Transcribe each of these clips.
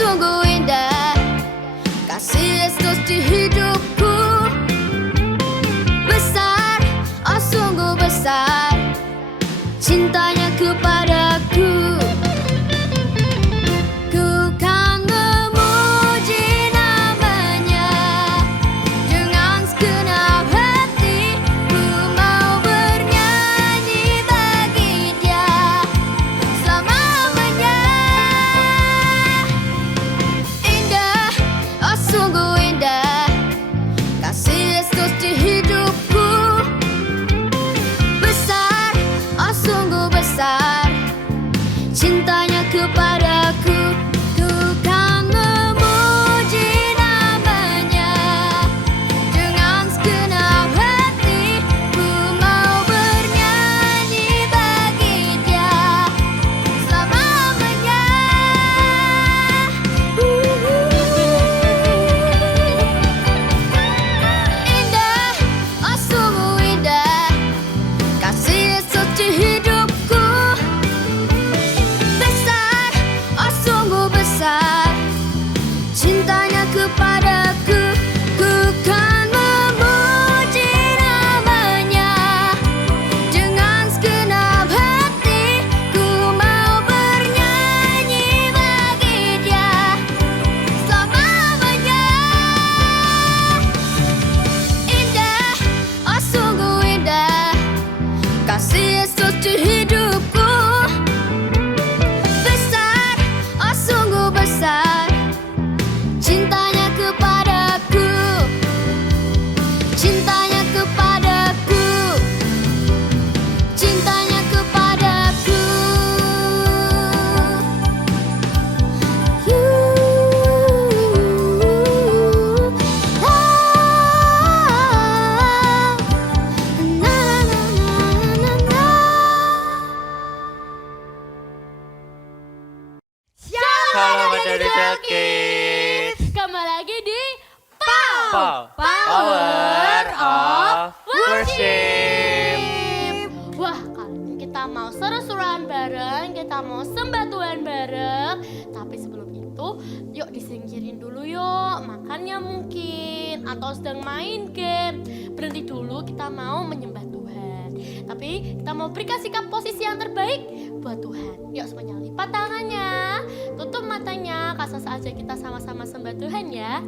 sungguh indah kasih Yesus di hidupku. Besar, oh sungguh besar cintanya kepadaku. Ku kan memuji namanya dengan segenap hati. Ku mau bernyanyi bagi Dia selamanya. Indah, oh sungguh indah kasih Yesus di hidupku. Besar, oh sungguh besar cintanya kepadaku. Ku kan memuji namanya dengan segenap hati. Ku mau bernyanyi bagi Dia selamanya. Indah, oh sungguh indah kasih Yesus di hidupku. Besar, oh sungguh besar cintanya kepadaku. Ku kan memuji namanya dengan segenap hati. Ku mau bernyanyi bagi Dia selamanya. Indah, oh sungguh indah kasih Yesus di hidupku. Besar, oh sungguh besar cintanya kepadaku. Cintanya kepadaku. Cintanya kepadaku. Selamat dari Jakit. Kembali lagi di Power of Worship. Wah, kali ini kita mau seru-seruan bareng, kita mau sembah Tuhan bareng. Tapi sebelum itu, yuk disingkirin dulu yuk. Makannya mungkin, atau sedang main game. Berhenti dulu, kita mau menyembah Tuhan. Tapi kita mau berikan sikap posisi yang terbaik buat Tuhan. Yuk semuanya lipat tangannya, tutup matanya, kasih saja kita sama-sama sembah Tuhan ya.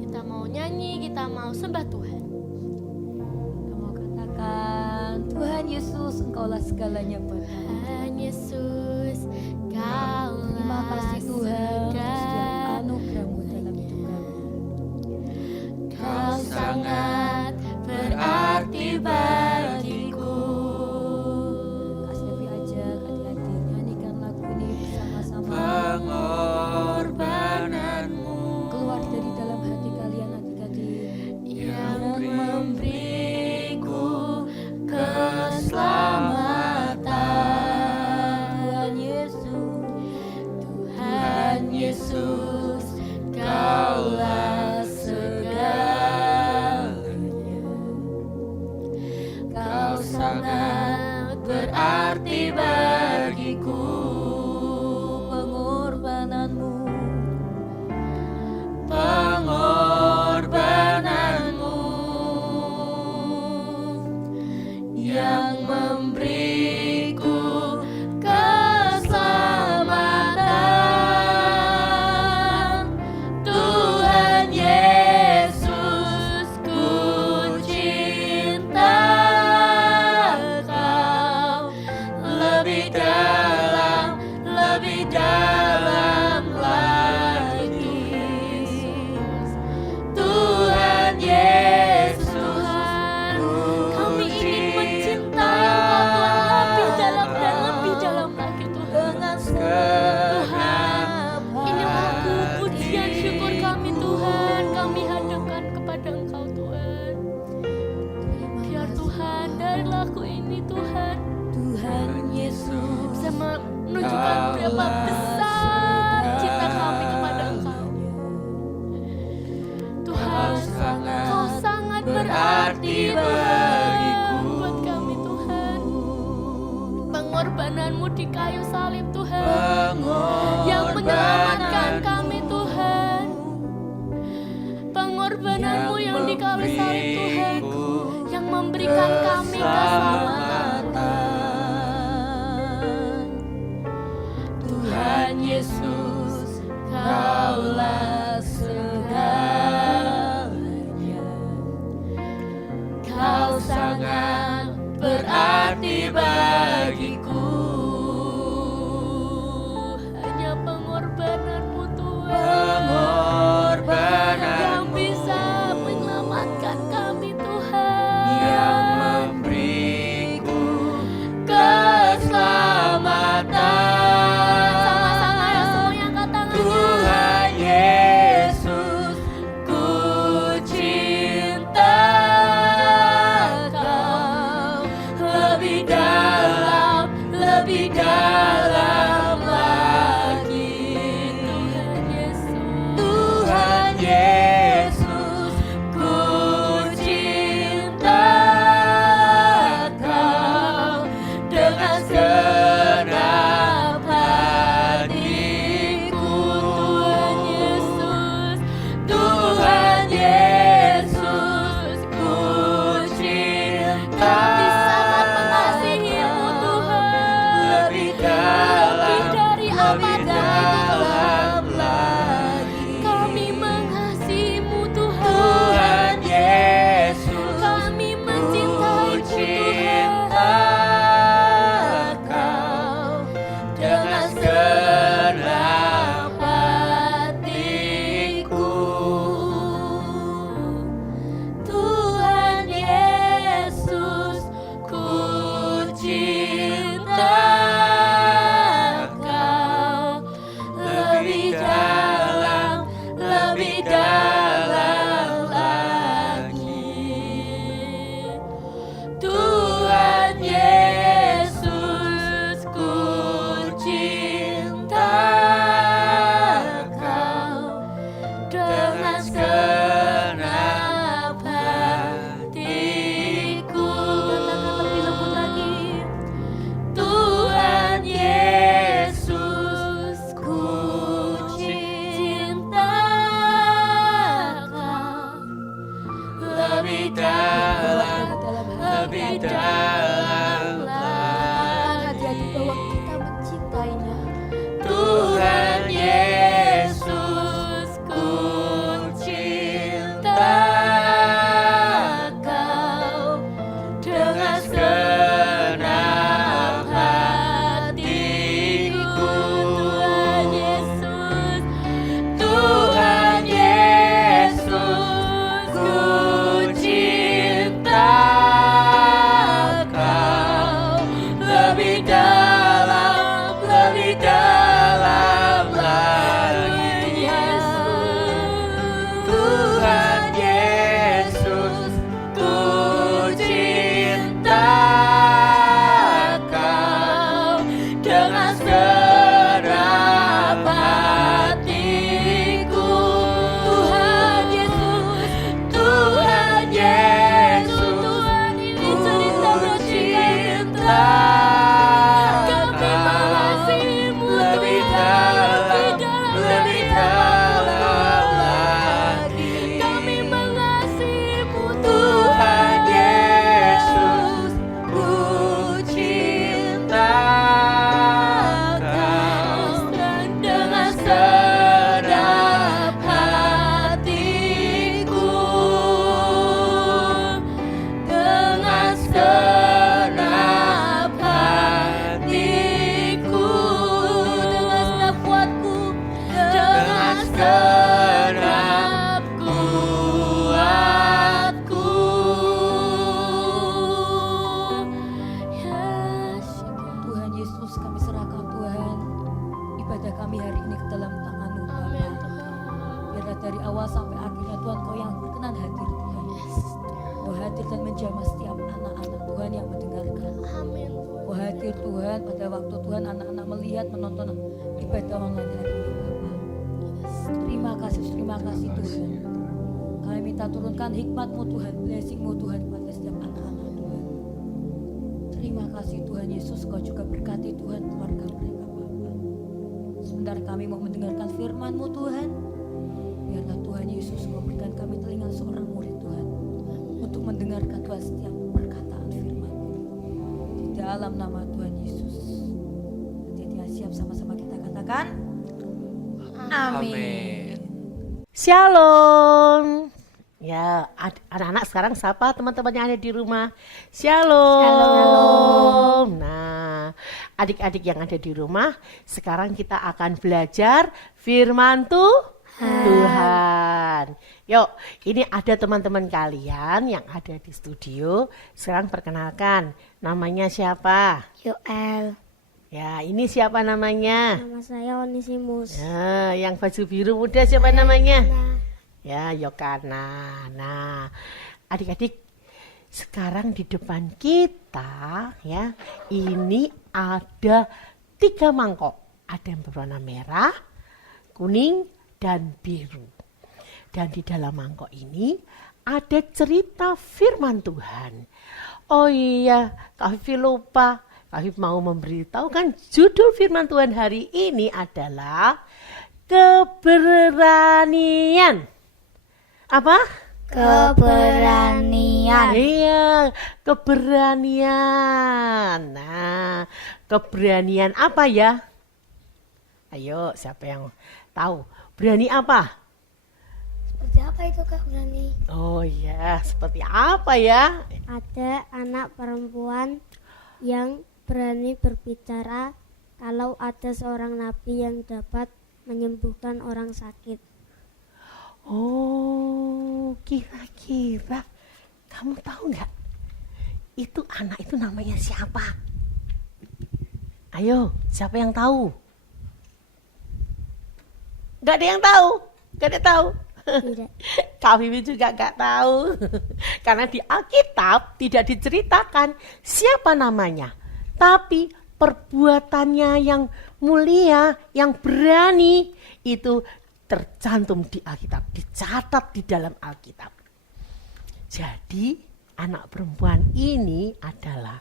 Kita mau nyanyi, kita mau sembah Tuhan. Kita mau katakan, Tuhan Yesus, Engkaulah segalanya buat kami. Tuhan Yesus, Kaulah Terima kasih Tuhan untuk setiap segalanya. anugerah-Mu dalam hidup kami. Kau sangat berarti bagiku. Kak Stevi ajak adik-adik nyanyikan lagu ini bersama-sama. Pengorbananmu Keluar dari dalam hati kalian adik-adik. Yang memberiku keselamatan. Tuhan Yesus, Tuhan Yesus, Kaulah segalanya. Kau sangat berarti bagiku. pengorbananmu Pengorbananmu yang memberiku keselamatan. Tuhan Yesus, ku cinta Kau lebih dalam lagi. Tuhan Yesus, kami ingin mencintai Engkau Tuhan lebih dalam lagi Tuhan. Tuhan, ini lagu pujian syukur kami Tuhan, kami hadapkan kepada Engkau Tuhan. Biar Tuhan dari lagu ini Tuhan Tuhan Yesus, bisa menunjukkan berapa besar cinta kami kepada Engkau. Tuhan, Kau sangat berarti bagiku buat kami Tuhan. Pengorbananmu di kayu salib Tuhan yang menyelamatkan kami berikan kami keselamatan. Tuhan Yesus, Kaulah segalanya. Kau sangat berarti bagiku. Hanya pengorbananmu Tuhan Pengorbananmu yang bisa menyelamatkan kami Tuhan. yang memberiku keselamatan. Sama-sama ya semuanya angkat tangannya. Tuhan Yesus, ku cinta Kau lebih dalam lagi. Tuhan Yesus. Tuhan Yesus, ku cinta Kau dengan segenap hatiku. Tuhan Yesus. Tuhan Yesus, ku cinta Kami sangat mengasihi-Mu Tuhan. lebih dalam, dari apa lebih dan dalam lagi. Kami mengasihi-Mu Tuhan. Tuhan Yesus, Kami ku mencintai-Mu cinta Kau dengan segenap hatiku. Tuhan Yesus, ku cinta Kau lebih dalam lagi. Tuhan Yesus, ku cinta Kau dengan segenap hatiku. Katakan lebih lembut lagi. Tuhan Yesus, ku cinta Kau lebih dalam Hati-hati bahwa kita mencintainya. Tuhan Yesus, ku cinta Kau dengan segenap hatiku. Tuhan Yesus. Tuhan Yesus, ku cinta Kau lebih dalam lagi. Tuhan Yesus, ku cinta Kau dengan segenap hatiku. Tuhan Yesus, Tuhan Yesus, Tuhan, ini ku cerita cinta Kami mengasihi-Mu lebih Tuhan. dalam lagi. Kami mengasihi-Mu Tuhan Yesus, ku cinta Kau dengan segenap hatiku. Dengan segenap hatiku. Dengan segenap kuatku. Dengan segenap kuatku. Yes. Tuhan Yesus, kami serahkan Tuhan ibadah kami hari ini ke dalam tangan-Mu Bapa. Amin Tuhan. Biarlah dari awal sampai akhirnya Tuhan Kau yang berkenan hadir Tuhan. Kau hadir dan menjamah setiap anak-anak Tuhan yang mendengarkan. Amin. Kau hadir Tuhan pada waktu Tuhan anak-anak melihat menonton ibadah online hari ini Bapa. Terima kasih Tuhan. Kami minta turunkan hikmat-Mu Tuhan, blessing-Mu Tuhan pada setiap anak-anak Tuhan. Terima kasih Tuhan Yesus, Kau juga berkati Tuhan keluarga mereka Bapa. Sebentar kami mau mendengarkan firman-Mu Tuhan. Biarlah Tuhan Yesus Kau berikan kami telinga seorang murid Tuhan untuk mendengarkan Tuhan setiap perkataan dalam nama Tuhan Yesus. Hati-hati yang siap, sama-sama kita katakan amin. Shalom. Ya, anak-anak sekarang sapa teman-teman yang ada di rumah. Shalom. Nah, adik-adik yang ada di rumah, sekarang kita akan belajar firman Tuhan. Yuk, ini ada teman-teman kalian yang ada di studio. Sekarang perkenalkan, namanya siapa? Yoel, Ya, ini siapa namanya? nama saya Onisimus. Nah, yang baju biru muda siapa namanya? Ya, Yokana. Nah, adik-adik, sekarang di depan kita ya, ini ada 3 mangkok. Ada yang berwarna merah, kuning, dan biru. Dan di dalam mangkok ini ada cerita firman Tuhan. Oh iya, Kak Vivi lupa. Kak Vivi mau memberitahukan judul firman Tuhan hari ini adalah keberanian. Apa? Keberanian. Iya, keberanian. Nah, keberanian apa ya? Ayo, siapa yang tahu? Berani apa? Seperti apa itu Kak berani? Oh ya, seperti apa ya? Ada anak perempuan yang berani berbicara kalau ada seorang nabi yang dapat menyembuhkan orang sakit. Oh, kira-kira kamu tahu nggak? Itu anak itu namanya siapa? Ayo, siapa yang tahu? Gak ada yang tahu, gak ada yang tahu. Tidak. Kak Vivi juga gak tahu. Karena di Alkitab tidak diceritakan siapa namanya. Tapi perbuatannya yang mulia, yang berani itu tercantum di Alkitab, dicatat di dalam Alkitab. Jadi anak perempuan ini adalah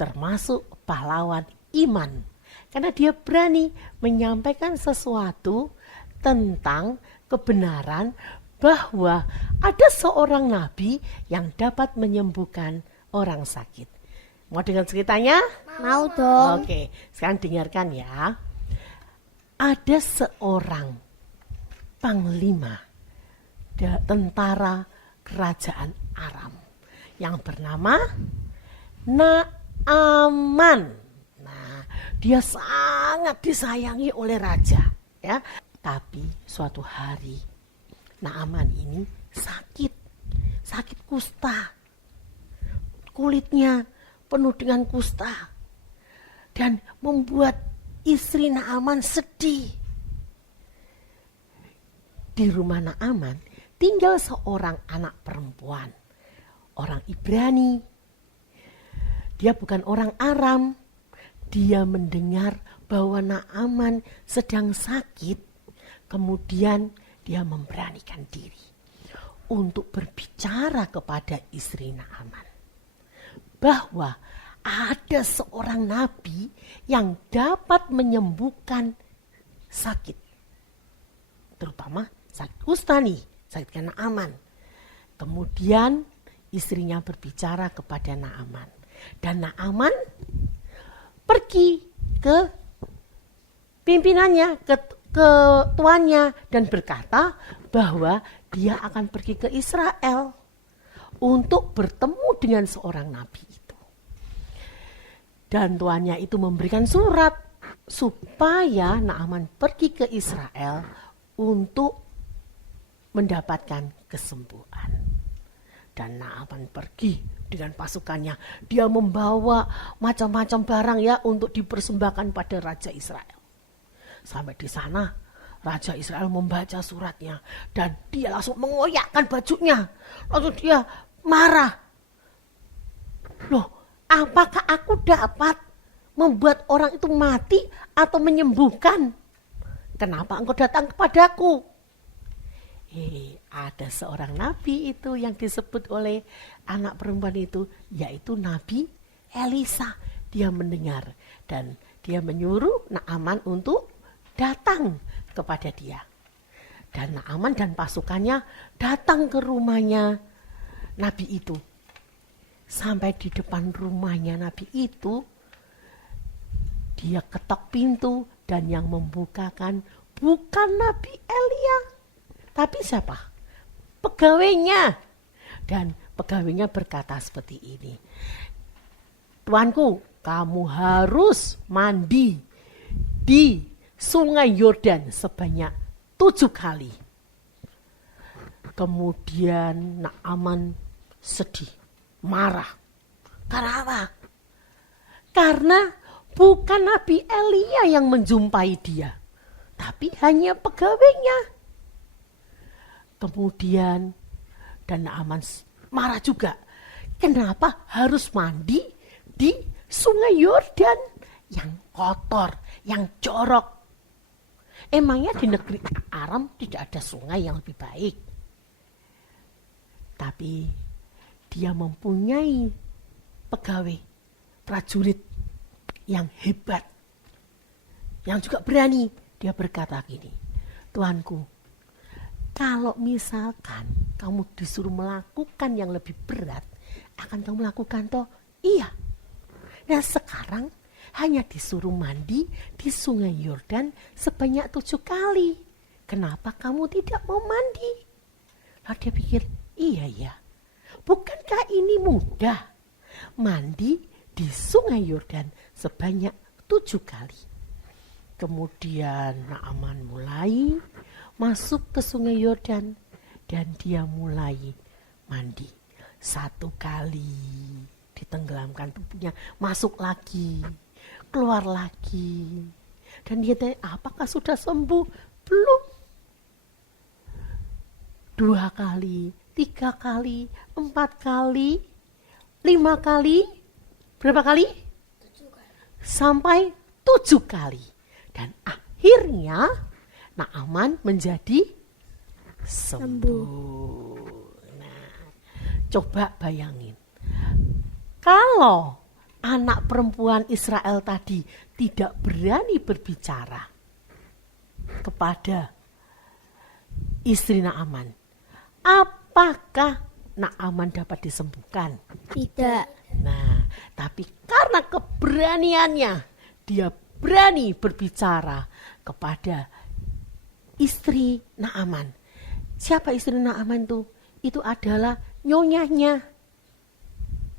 termasuk pahlawan iman. Karena dia berani menyampaikan sesuatu tentang kebenaran bahwa ada seorang nabi yang dapat menyembuhkan orang sakit. Mau dengar ceritanya? Mau dong. Oke, sekarang dengarkan ya. Ada seorang panglima tentara kerajaan Aram yang bernama Naaman. Nah, dia sangat disayangi oleh raja, ya. Tapi suatu hari Naaman ini sakit kusta. Kulitnya penuh dengan kusta dan membuat istri Naaman sedih. Di rumah Naaman tinggal seorang anak perempuan, orang Ibrani. Dia bukan orang Aram. Dia mendengar bahwa Naaman sedang sakit, kemudian dia memberanikan diri untuk berbicara kepada istri Naaman bahwa ada seorang nabi yang dapat menyembuhkan sakit, terutama sakit kusta nih, sakit Naaman. Kemudian istrinya berbicara kepada Naaman, dan Naaman pergi ke pimpinannya, ke tuannya, dan berkata bahwa dia akan pergi ke Israel untuk bertemu dengan seorang nabi itu. Dan tuannya itu memberikan surat supaya Naaman pergi ke Israel untuk mendapatkan kesembuhan. Dan Naaman pergi dengan pasukannya. Dia membawa macam-macam barang ya untuk dipersembahkan pada Raja Israel. Sampai di sana Raja Israel membaca suratnya dan dia langsung mengoyakkan bajunya. Langsung dia marah. Loh, apakah aku dapat membuat orang itu mati atau menyembuhkan? Kenapa engkau datang kepadaku? Ada seorang nabi itu yang disebut oleh anak perempuan itu, yaitu Nabi Elisa. Dia mendengar dan dia menyuruh Naaman untuk datang kepada dia. Dan Naaman dan pasukannya datang ke rumahnya nabi itu. sampai di depan rumahnya Nabi itu, dia ketok pintu dan yang membukakan bukan Nabi Elia, tapi siapa? Pegawainya. Dan pegawainya berkata seperti ini, "Tuanku, kamu harus mandi di Sungai Yordan sebanyak 7 kali." Kemudian Naaman sedih, marah. Karena apa? Karena bukan Nabi Elia yang menjumpai dia, tapi hanya pegawainya. Kemudian dan Naaman marah juga. Kenapa harus mandi di Sungai Yordan yang kotor, yang jorok? Emangnya di negeri Aram tidak ada sungai yang lebih baik? Tapi dia mempunyai pegawai, prajurit yang hebat, yang juga berani. Dia berkata gini, "Tuanku, kalau misalkan kamu disuruh melakukan yang lebih berat, akan kamu lakukan toh?" "Iya." Nah sekarang hanya disuruh mandi di Sungai Yordan sebanyak 7 kali. Kenapa kamu tidak mau mandi? Lalu dia pikir, iya ya, bukankah ini mudah? Mandi di Sungai Yordan sebanyak 7 kali. Kemudian Naaman mulai masuk ke Sungai Yordan dan dia mulai mandi. 1 kali ditenggelamkan tubuhnya, masuk lagi, keluar lagi. Dan dia tanya, apakah sudah sembuh? Belum. 2 kali, 3 kali, 4 kali, 5 kali, berapa kali? 7 kali. Sampai 7 kali. Dan akhirnya Naaman menjadi sembuh. Nah, coba bayangin. Kalau anak perempuan Israel tadi tidak berani berbicara kepada istri Naaman, apakah Naaman dapat disembuhkan? Tidak. Nah, tapi karena keberaniannya, dia berani berbicara kepada istri Naaman. Siapa istri Naaman itu? Itu adalah nyonyanya.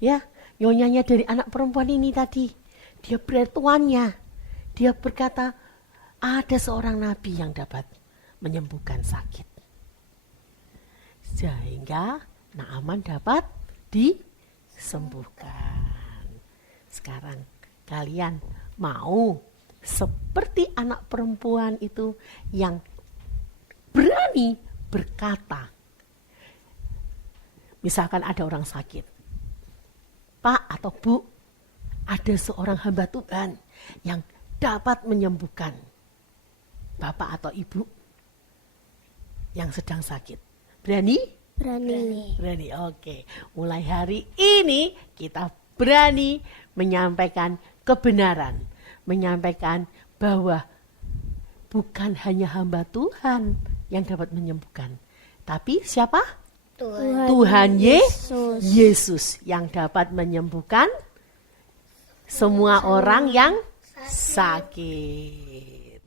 Ya, nyonyanya dari anak perempuan ini tadi. Dia bertuannya. Dia berkata, ada seorang nabi yang dapat menyembuhkan sakit. Sehingga Naaman dapat disembuhkan. Sekarang kalian mau seperti anak perempuan itu yang berani berkata. Misalkan ada orang sakit, "Pak atau Bu, ada seorang hamba Tuhan yang dapat menyembuhkan Bapak atau Ibu yang sedang sakit." Berani? Berani. Berani, oke. Mulai hari ini kita berani menyampaikan kebenaran. Menyampaikan bahwa bukan hanya hamba Tuhan yang dapat menyembuhkan. Tapi siapa? Tuhan Yesus yang dapat menyembuhkan semua orang yang sakit.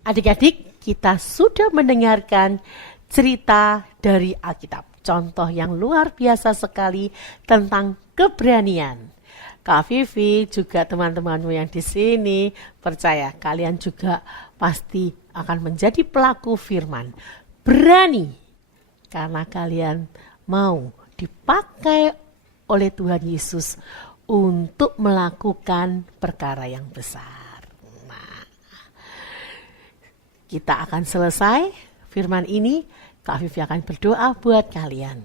Adik-adik, kita sudah mendengarkan cerita dari Alkitab. Contoh yang luar biasa sekali tentang keberanian. Kak Vivi, juga teman-temanmu yang di sini, percaya kalian juga pasti akan menjadi pelaku firman. Berani, karena kalian mau dipakai oleh Tuhan Yesus untuk melakukan perkara yang besar. Nah, kita akan selesai firman ini. Kak Vivi akan berdoa buat kalian.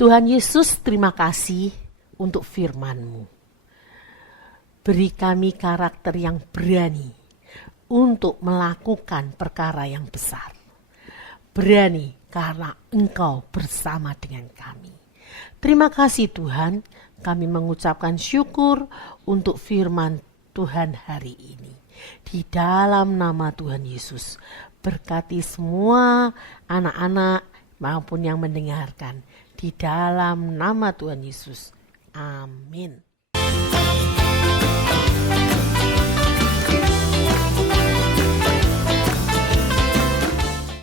Tuhan Yesus, terima kasih untuk firman-Mu. Beri kami karakter yang berani untuk melakukan perkara yang besar. Berani karena Engkau bersama dengan kami. Terima kasih Tuhan, kami mengucapkan syukur untuk firman Tuhan hari ini. Di dalam nama Tuhan Yesus, berkati semua anak-anak maupun yang mendengarkan. Di dalam nama Tuhan Yesus Amin.